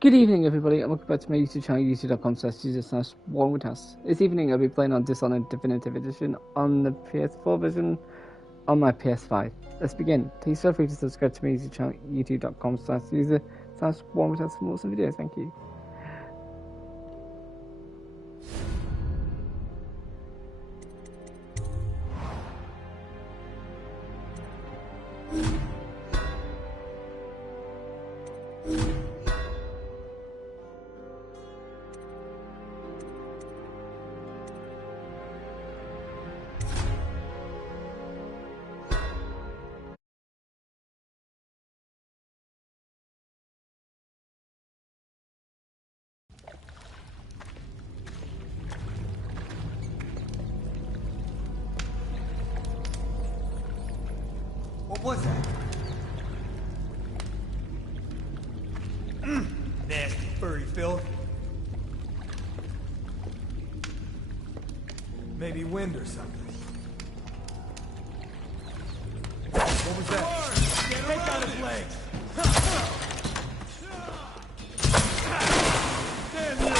Good evening, everybody, and welcome back to my YouTube channel, youtube.com/user/warrenwoodhouse. This evening, I'll be playing on Dishonored Definitive Edition on the PS4 version on my PS5. Let's begin. Please feel free to subscribe to my YouTube channel, youtube.com/user/warrenwoodhouse for more awesome videos. Thank you. What was that? Nasty furry filth. Maybe wind or something. What was that? Take out his legs! Damn you!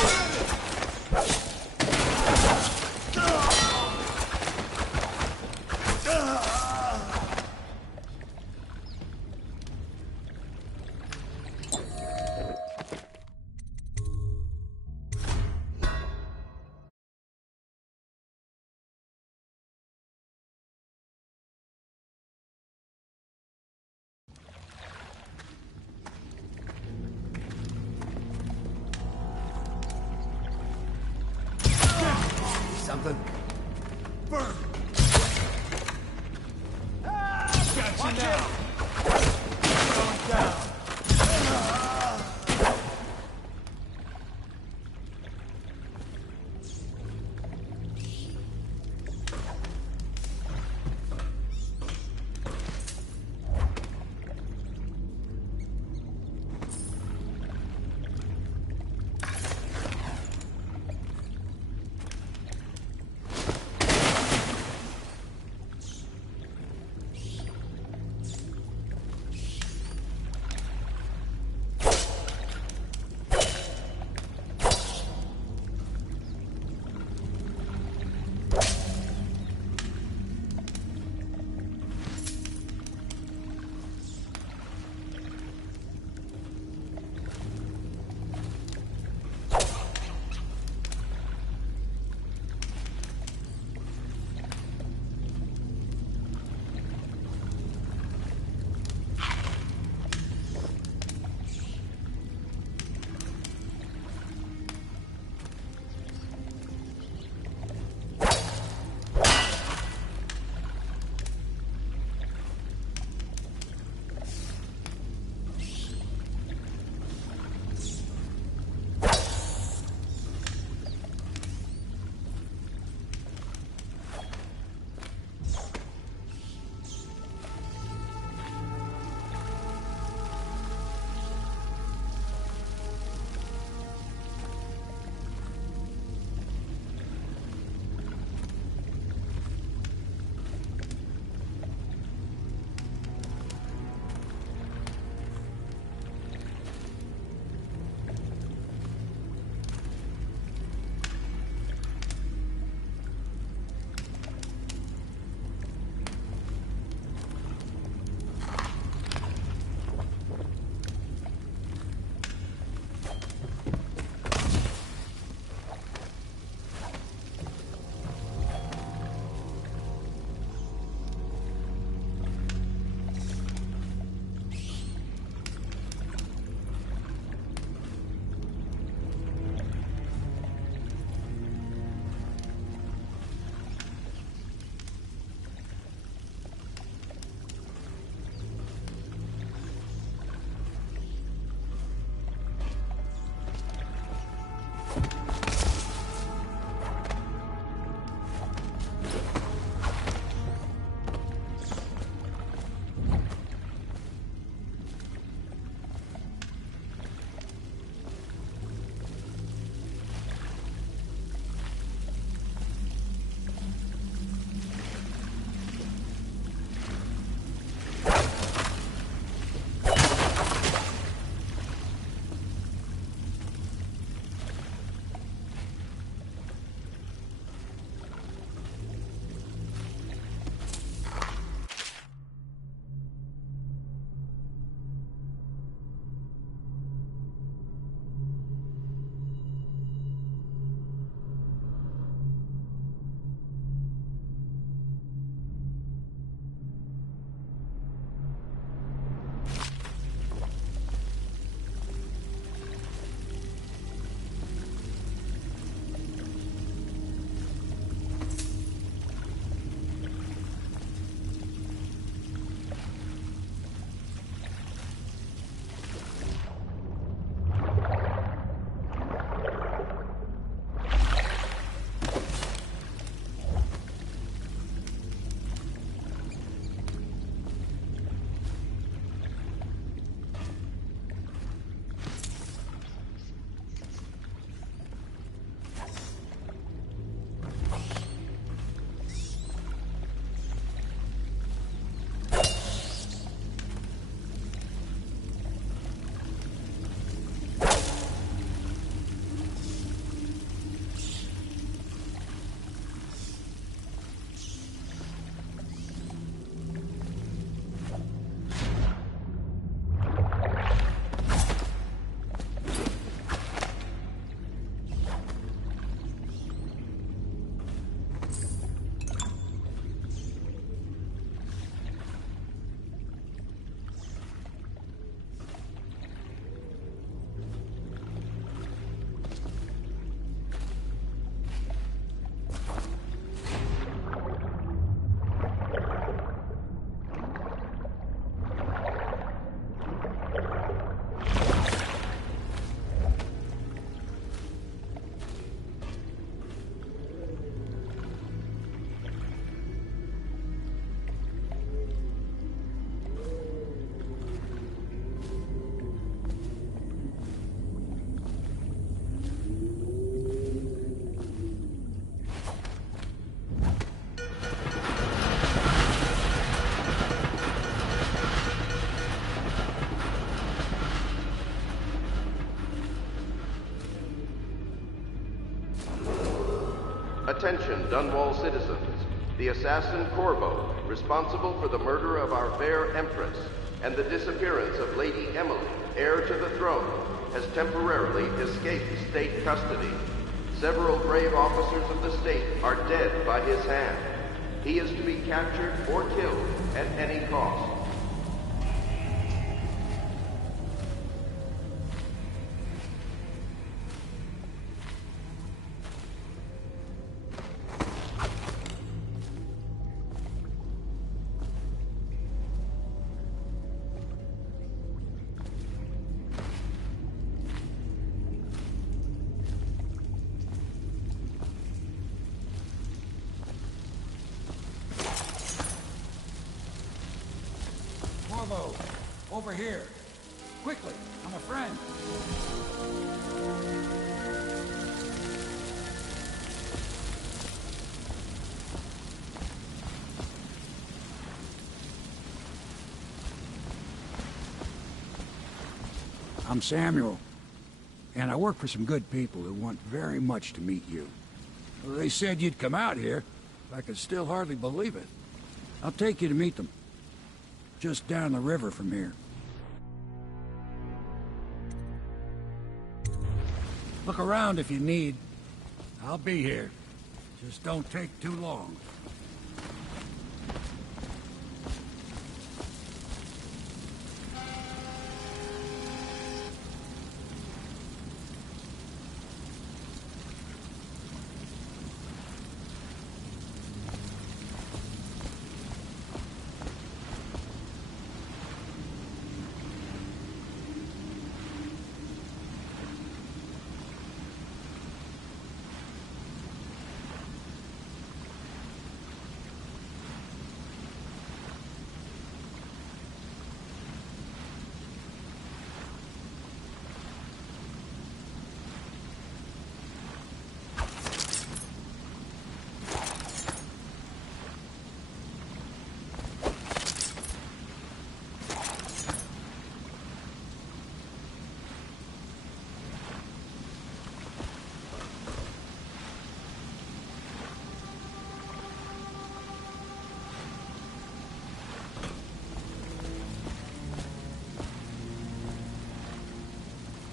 Something. Burn! Got you now! Going down! Attention, Dunwall citizens. The assassin Corvo, responsible for the murder of our fair Empress and the disappearance of Lady Emily, heir to the throne, has temporarily escaped state custody. Several brave officers of the state are dead by his hand. He is to be captured or killed at any cost. Corvo, over here. Quickly, I'm a friend. I'm Samuel, and I work for some good people who want very much to meet you. Well, they said you'd come out here. I can still hardly believe it. I'll take you to meet them. Just down the river from here. Look around if you need. I'll be here. Just don't take too long.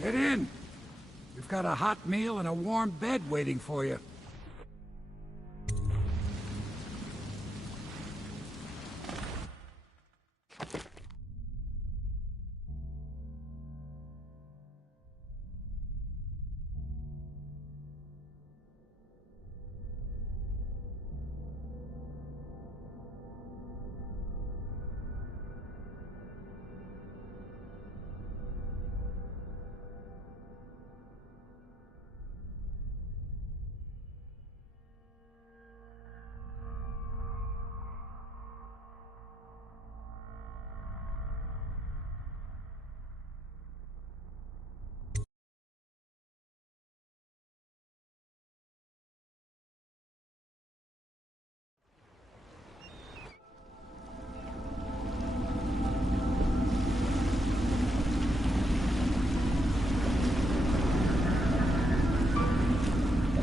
Get in. We've got a hot meal and a warm bed waiting for you.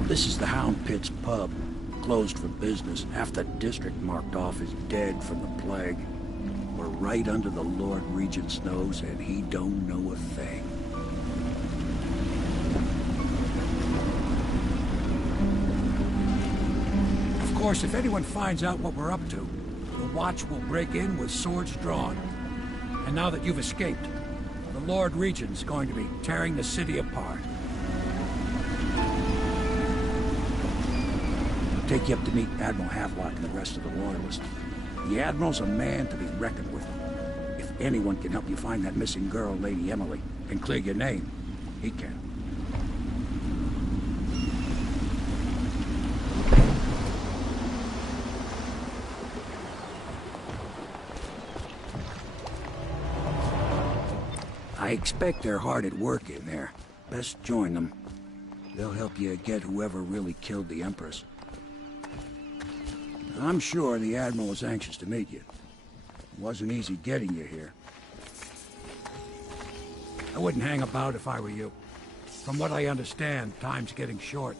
This is the Hound Pit's pub, closed for business. Half the district marked off as dead from the plague. We're right under the Lord Regent's nose, and he don't know a thing. Of course, if anyone finds out what we're up to, the Watch will break in with swords drawn. And now that you've escaped, the Lord Regent's going to be tearing the city apart. Take you up to meet Admiral Havelock and the rest of the Loyalists. The Admiral's a man to be reckoned with. If anyone can help you find that missing girl, Lady Emily, and clear your name, he can. I expect they're hard at work in there. Best join them. They'll help you get whoever really killed the Empress. I'm sure the Admiral was anxious to meet you. It wasn't easy getting you here. I wouldn't hang about if I were you. From what I understand, time's getting short.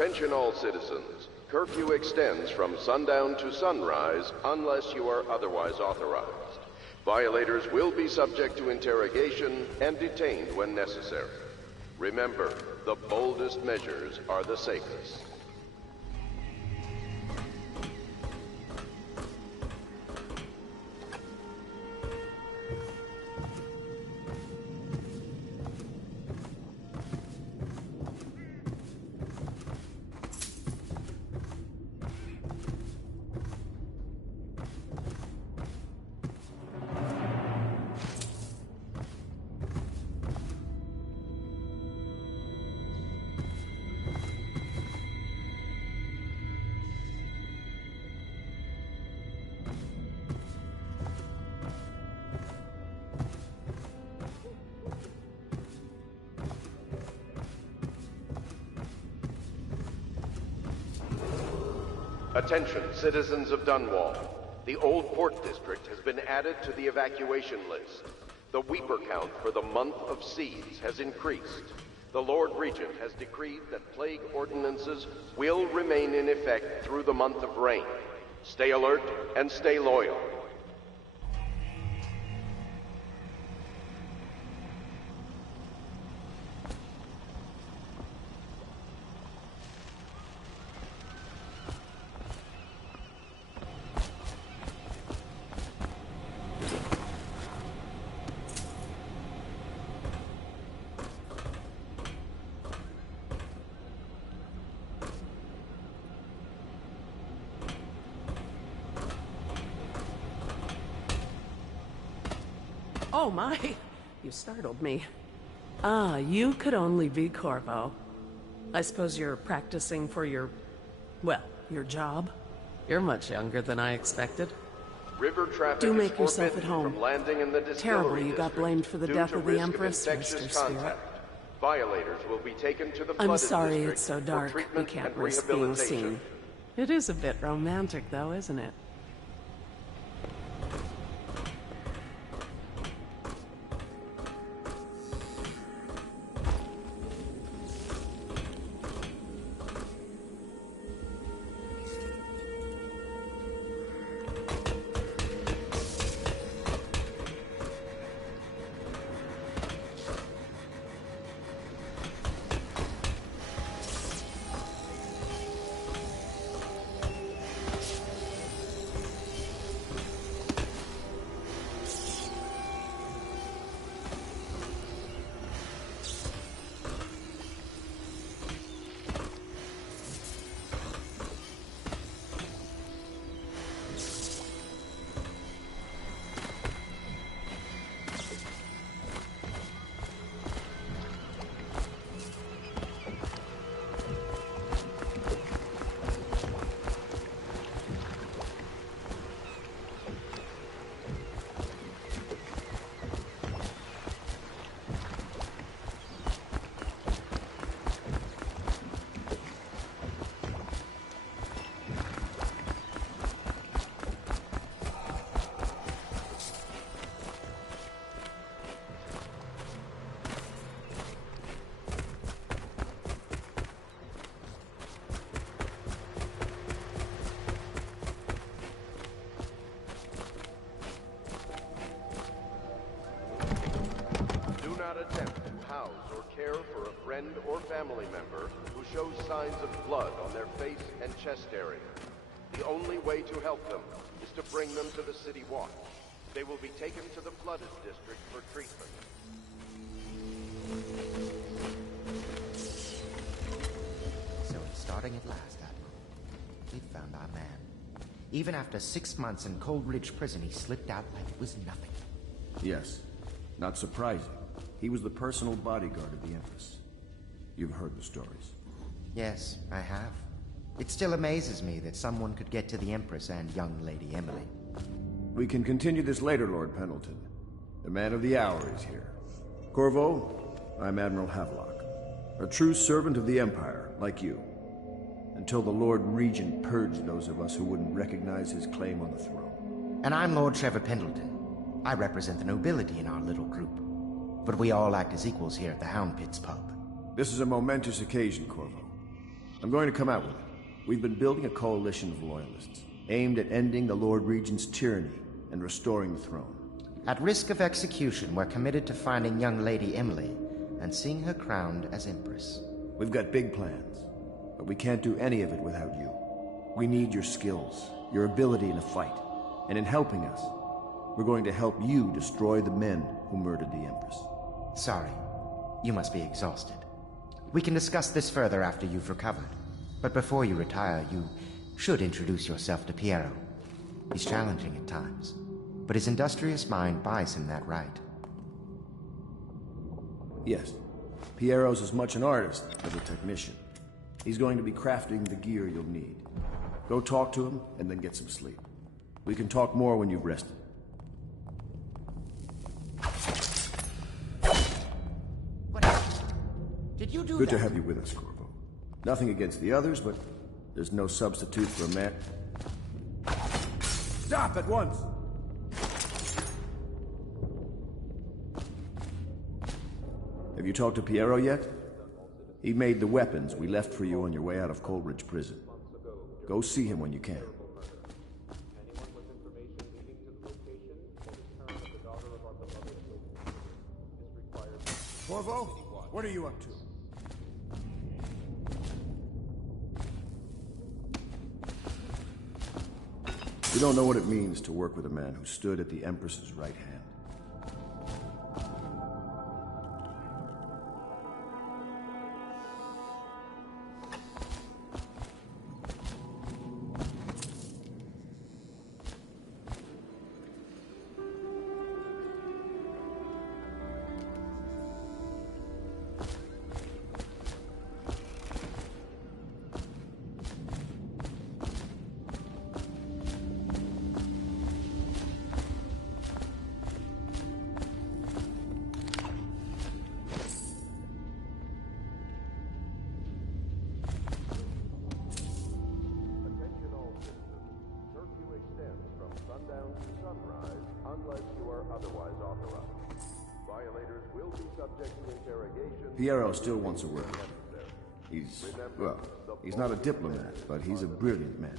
Attention all citizens. Curfew extends from sundown to sunrise unless you are otherwise authorized. Violators will be subject to interrogation and detained when necessary. Remember, the boldest measures are the safest. Attention, citizens of Dunwall. The Old Port District has been added to the evacuation list. The Weeper count for the month of siege has increased. The Lord Regent has decreed that plague ordinances will remain in effect through the month of rain. Stay alert and stay loyal. Oh my, you startled me. Ah, you could only be Corvo. I suppose you're practicing for your job? You're much younger than I expected. River traffic Do make is yourself at forbidden home. from landing in the distillery Terrible you got district blamed for the due death to of the risk Empress, infectious Mr. Spirit. contact. Violators will be taken to the I'm flooded sorry district it's so for dark. We treatment can't and risk being rehabilitation. seen. It is a bit romantic though, isn't it? Or family member who shows signs of blood on their face and chest area. The only way to help them is to bring them to the City Watch. They will be taken to the flooded district for treatment. So it's starting at last, Admiral. We've found our man. Even after 6 months in Cold Ridge Prison, he slipped out like it was nothing. Yes. Not surprising. He was the personal bodyguard of the Empress. You've heard the stories. Yes, I have. It still amazes me that someone could get to the Empress and young Lady Emily. We can continue this later, Lord Pendleton. The man of the hour is here. Corvo, I'm Admiral Havelock. A true servant of the Empire, like you. Until the Lord Regent purged those of us who wouldn't recognize his claim on the throne. And I'm Lord Trevor Pendleton. I represent the nobility in our little group. But we all act as equals here at the Hound Pits pub. This is a momentous occasion, Corvo. I'm going to come out with it. We've been building a coalition of loyalists, aimed at ending the Lord Regent's tyranny and restoring the throne. At risk of execution, we're committed to finding young Lady Emily and seeing her crowned as Empress. We've got big plans, but we can't do any of it without you. We need your skills, your ability in a fight, and in helping us, we're going to help you destroy the men who murdered the Empress. Sorry, you must be exhausted. We can discuss this further after you've recovered. But before you retire, you should introduce yourself to Piero. He's challenging at times, but his industrious mind buys him that right. Yes. Piero's as much an artist as a technician. He's going to be crafting the gear you'll need. Go talk to him, and then get some sleep. We can talk more when you've rested. What? Did you do Good that? to have you with us, Corvo. Nothing against the others, but there's no substitute for a man. Stop at once! Have you talked to Piero yet? He made the weapons we left for you on your way out of Coleridge Prison. Go see him when you can. Corvo, what are you up to? We don't know what it means to work with a man who stood at the Empress's right hand. Piero still wants a word. He's not a diplomat, but he's a brilliant man.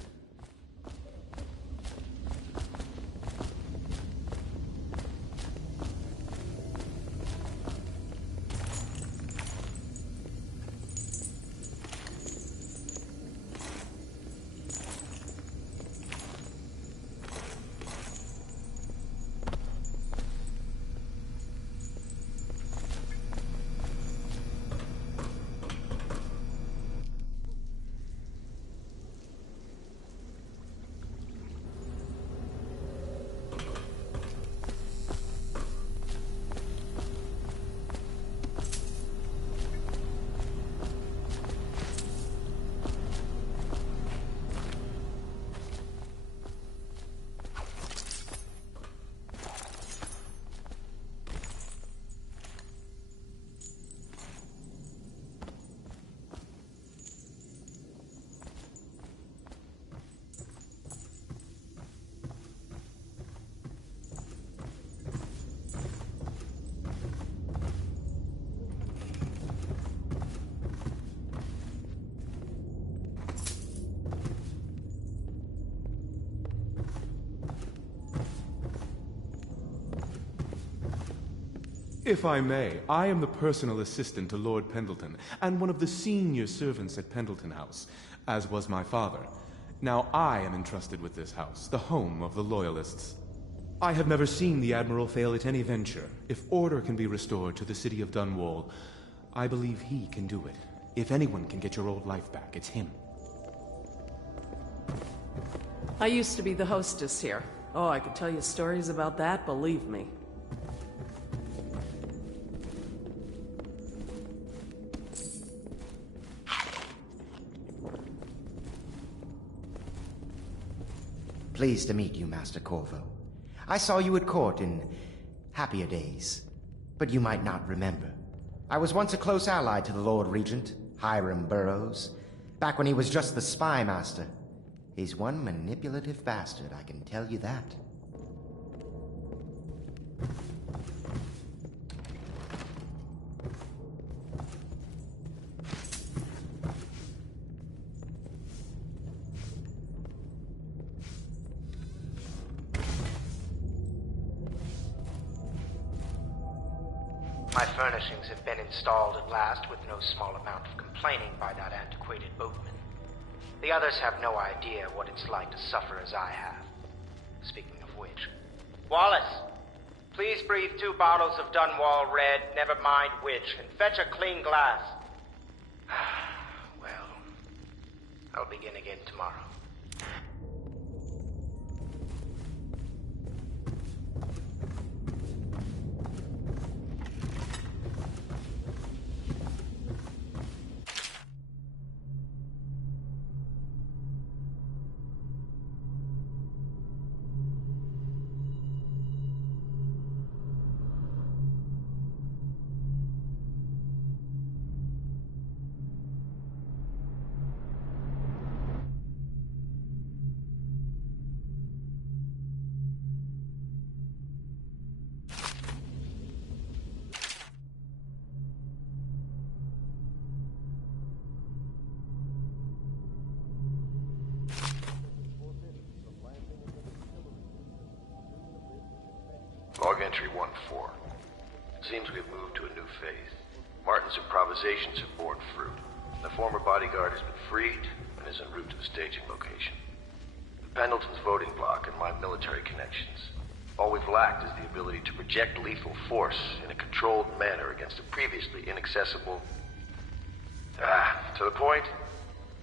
If I may, I am the personal assistant to Lord Pendleton, and one of the senior servants at Pendleton House, as was my father. Now I am entrusted with this house, the home of the Loyalists. I have never seen the Admiral fail at any venture. If order can be restored to the city of Dunwall, I believe he can do it. If anyone can get your old life back, it's him. I used to be the hostess here. Oh, I could tell you stories about that, believe me. Pleased to meet you, Master Corvo. I saw you at court in happier days, but you might not remember. I was once a close ally to the Lord Regent, Hiram Burroughs, back when he was just the spy master. He's one manipulative bastard, I can tell you that. My furnishings have been installed at last with no small amount of complaining by that antiquated boatman. The others have no idea what it's like to suffer as I have. Speaking of which... Wallace! Please breathe 2 bottles of Dunwall Red, never mind which, and fetch a clean glass. Well, I'll begin again tomorrow. Log entry 1-4. Seems we've moved to a new phase. Martin's improvisations have borne fruit. The former bodyguard has been freed and is en route to the staging location. Pendleton's voting block and my military connections. All we've lacked is the ability to project lethal force in a controlled manner against a previously inaccessible... to the point,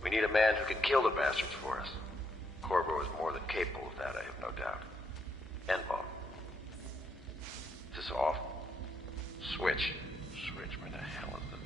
we need a man who can kill the bastards for us. Corvo is more than capable of that, I have no doubt. N-bomb. Is this off? Switch. Switch, where the hell is it?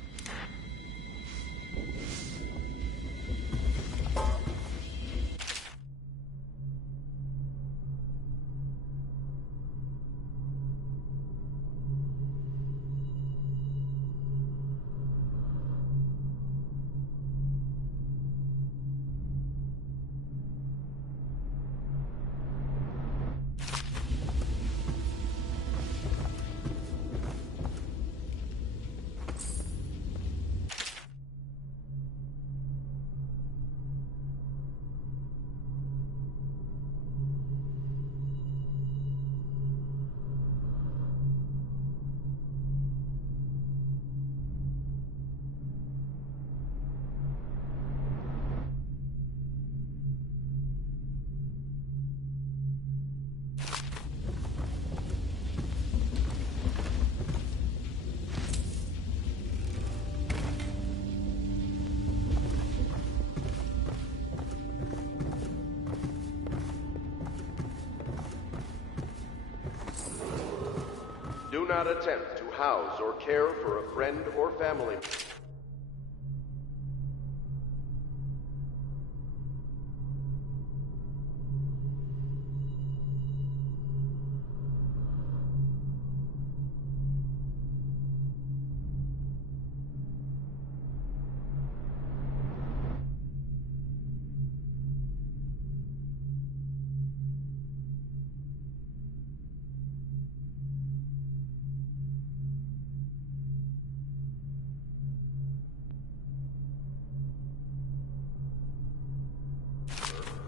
Do not attempt to house or care for a friend or family.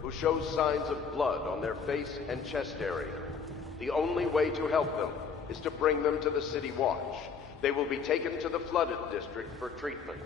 Who shows signs of blood on their face and chest area. The only way to help them is to bring them to the City Watch. They will be taken to the flooded district for treatment.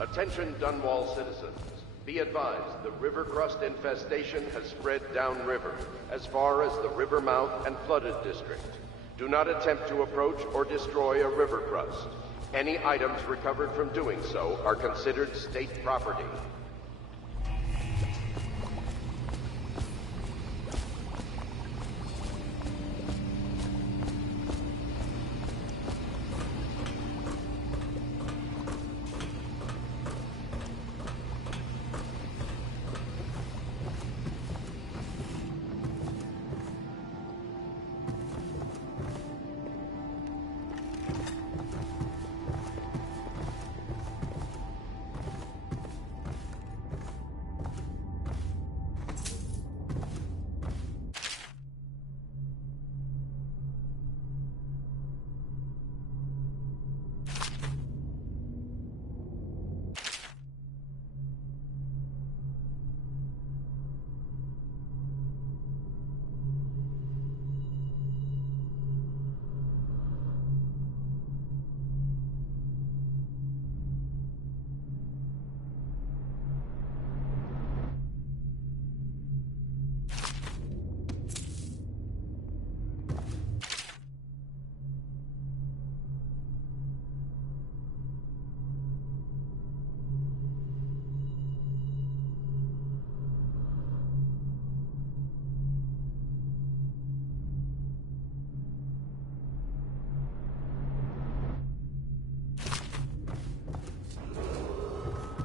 Attention Dunwall citizens. Be advised, the river crust infestation has spread downriver, as far as the river mouth and flooded district. Do not attempt to approach or destroy a river crust. Any items recovered from doing so are considered state property.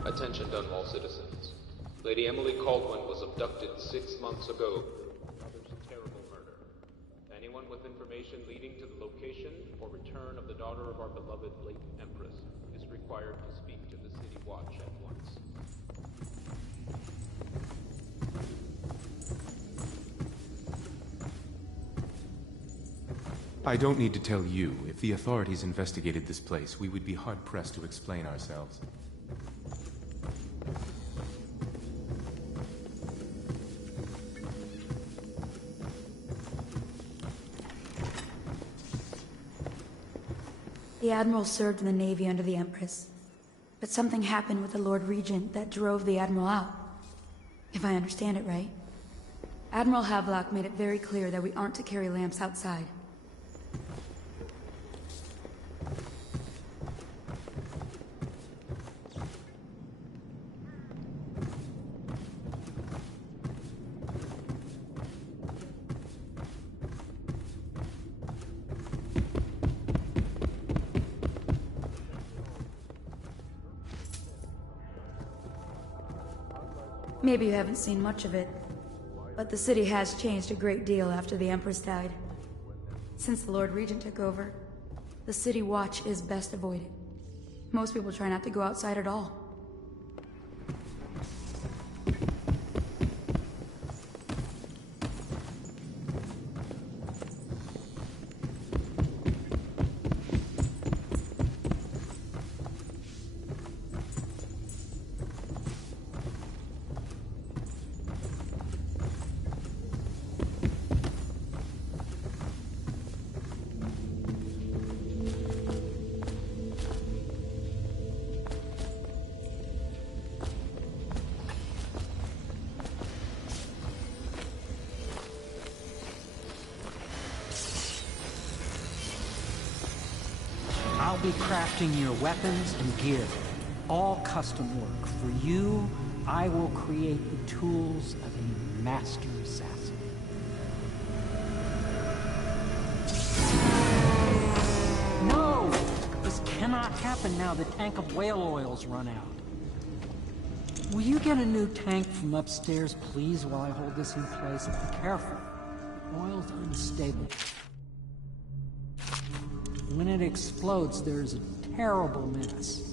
Attention Dunwall citizens. Lady Emily Caldwin was abducted 6 months ago. Her brother's terrible murder. Anyone with information leading to the location or return of the daughter of our beloved late Empress is required to speak to the City Watch at once. I don't need to tell you, if the authorities investigated this place, we would be hard-pressed to explain ourselves. The Admiral served in the Navy under the Empress. But something happened with the Lord Regent that drove the Admiral out. If I understand it right. Admiral Havelock made it very clear that we aren't to carry lamps outside. Maybe you haven't seen much of it, but the city has changed a great deal after the Empress died. Since the Lord Regent took over, the City Watch is best avoided. Most people try not to go outside at all. I'll be crafting your weapons and gear. All custom work. For you, I will create the tools of a master assassin. No! This cannot happen now. The tank of whale oil's run out. Will you get a new tank from upstairs, please, while I hold this in place? Be careful. Oil's unstable. When it explodes, there's a terrible mess.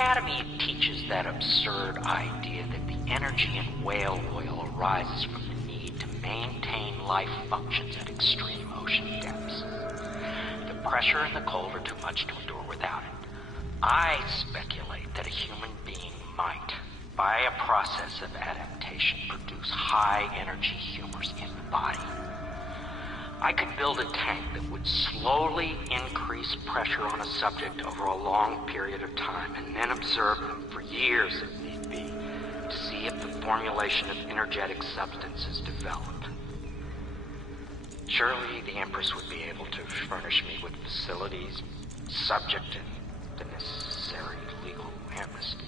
Academy teaches that absurd idea that the energy in whale oil arises from the need to maintain life functions at extreme ocean depths. The pressure and the cold are too much to endure without it. I speculate that a human being might, by a process of adaptation, produce high-energy humors in the body. I could build a tank that would slowly increase pressure on a subject over a long period of time, and then observe them for years if need be, to see if the formulation of energetic substance is developed. Surely the Empress would be able to furnish me with facilities, subject to the necessary legal amnesty.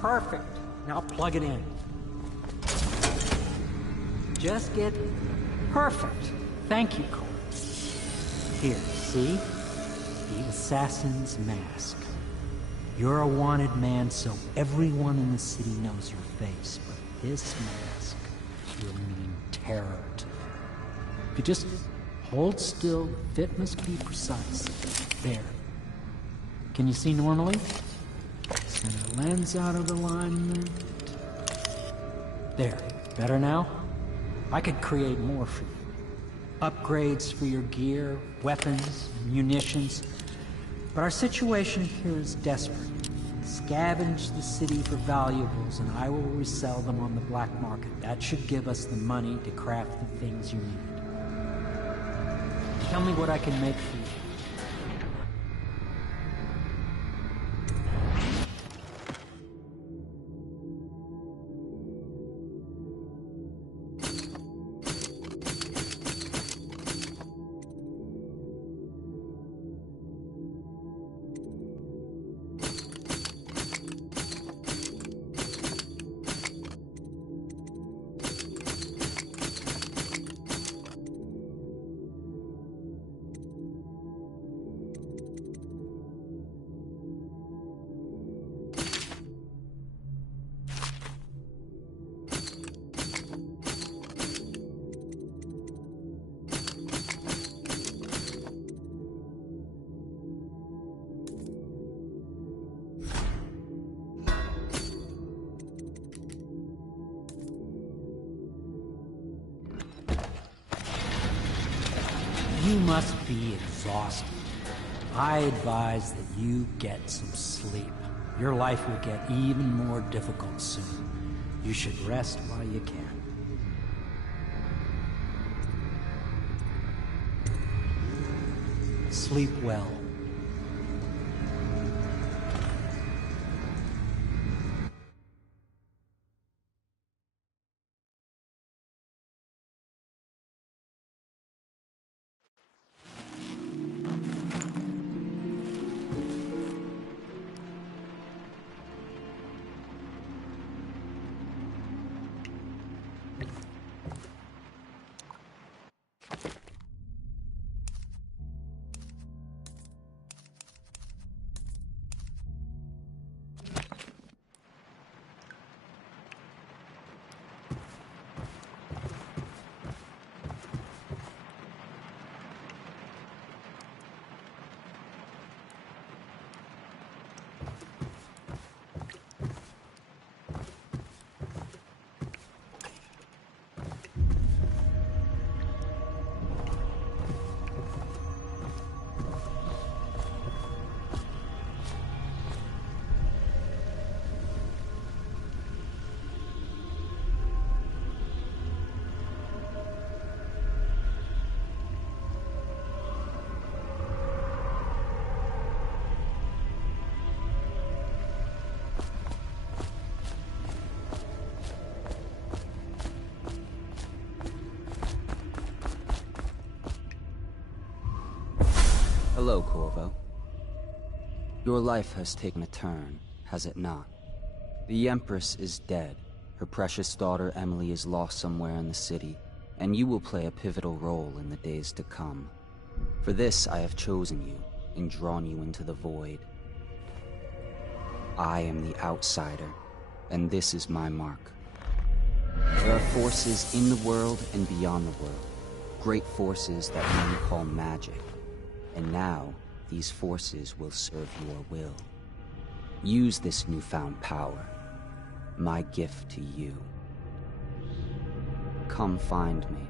Perfect. Now plug it in. Just get perfect. Thank you, Cole. Here, see? The assassin's mask. You're a wanted man, so everyone in the city knows your face, but this mask will mean terror to you. If you just hold still, the fit must be precise. There. Can you see normally? Center lens out of alignment. There. Better now? I could create more for you. Upgrades for your gear, weapons, munitions. But our situation here is desperate. Scavenge the city for valuables, and I will resell them on the black market. That should give us the money to craft the things you need. Tell me what I can make for you. You must be exhausted. I advise that you get some sleep. Your life will get even more difficult soon. You should rest while you can. Sleep well. Hello, Corvo. Your life has taken a turn, has it not? The Empress is dead. Her precious daughter Emily is lost somewhere in the city, and you will play a pivotal role in the days to come. For this, I have chosen you and drawn you into the void. I am the outsider, and this is my mark. There are forces in the world and beyond the world, great forces that men call magic. And now, these forces will serve your will. Use this newfound power, my gift to you. Come find me.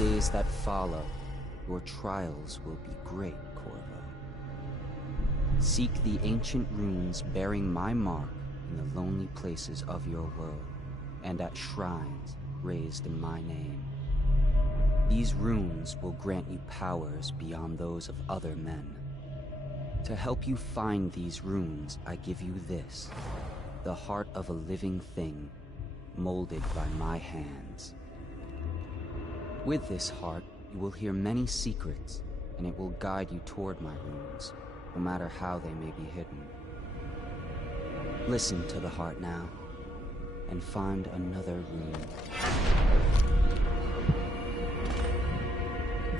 days that follow, your trials will be great, Corvo. Seek the ancient runes bearing my mark in the lonely places of your world, and at shrines raised in my name. These runes will grant you powers beyond those of other men. To help you find these runes, I give you this, the heart of a living thing, molded by my hands. With this heart, you will hear many secrets, and it will guide you toward my runes, no matter how they may be hidden. Listen to the heart now, and find another rune.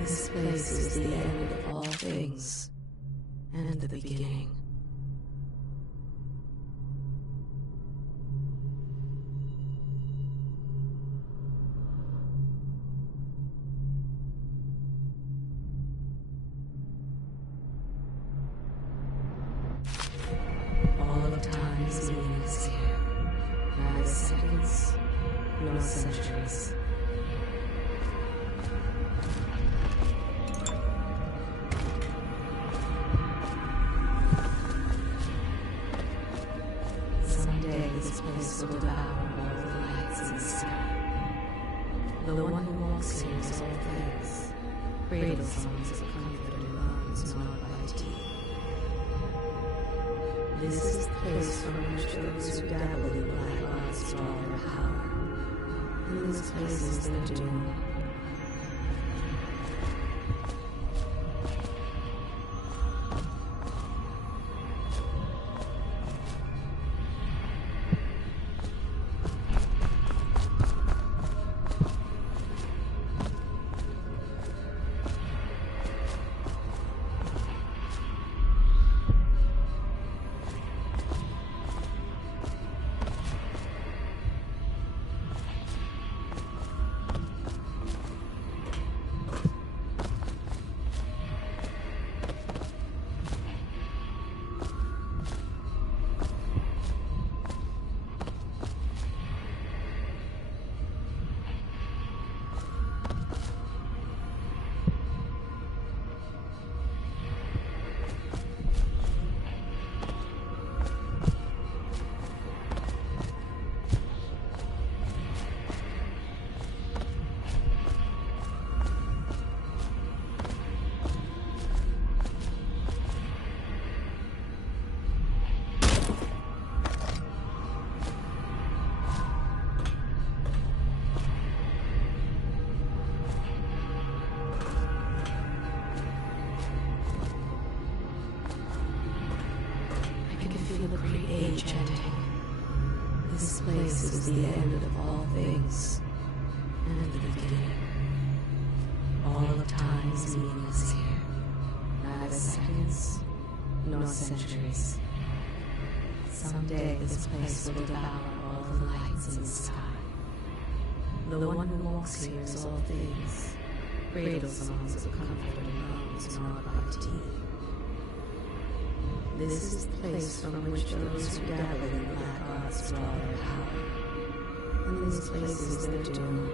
This place is the end of all things, and the beginning. All of time's meaning is here. Neither seconds, nor centuries. Someday this place will devour all the lights in the sky. The one who walks here is all things. Cradle songs of comfort and moans gnawed by teeth. This is the place from which those who dabble in black arts draw their power. And this place is their doom. The great age ending. This place is the end of all things, and the beginning. All of time's meaning is here. Neither seconds, nor centuries. Someday this place will devour all the lights in the sky. The one who walks here is all things. Cradle songs of comfort and moans gnawed by teeth. This is the place from which those who dabble in black arts draw their power. And this place is their doom.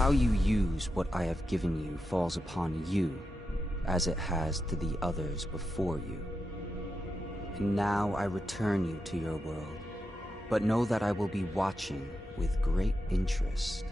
How you use what I have given you falls upon you, as it has to the others before you. And now I return you to your world, but know that I will be watching with great interest.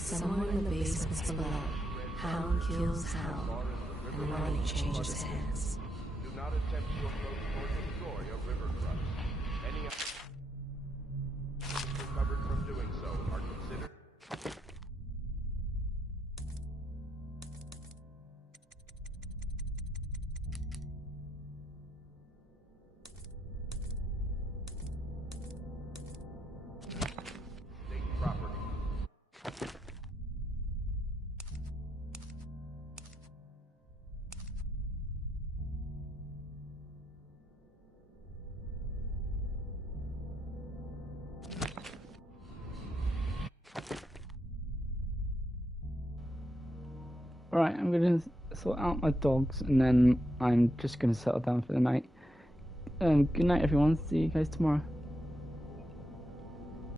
Somewhere in the basements below, Hound kills Hound, and the money changes hands. Do not attempt to approach or destroy a river crust. Any recovered from doing so are considered. State property. Alright, I'm gonna sort out my dogs and then I'm just gonna settle down for the night. Good night everyone, see you guys tomorrow.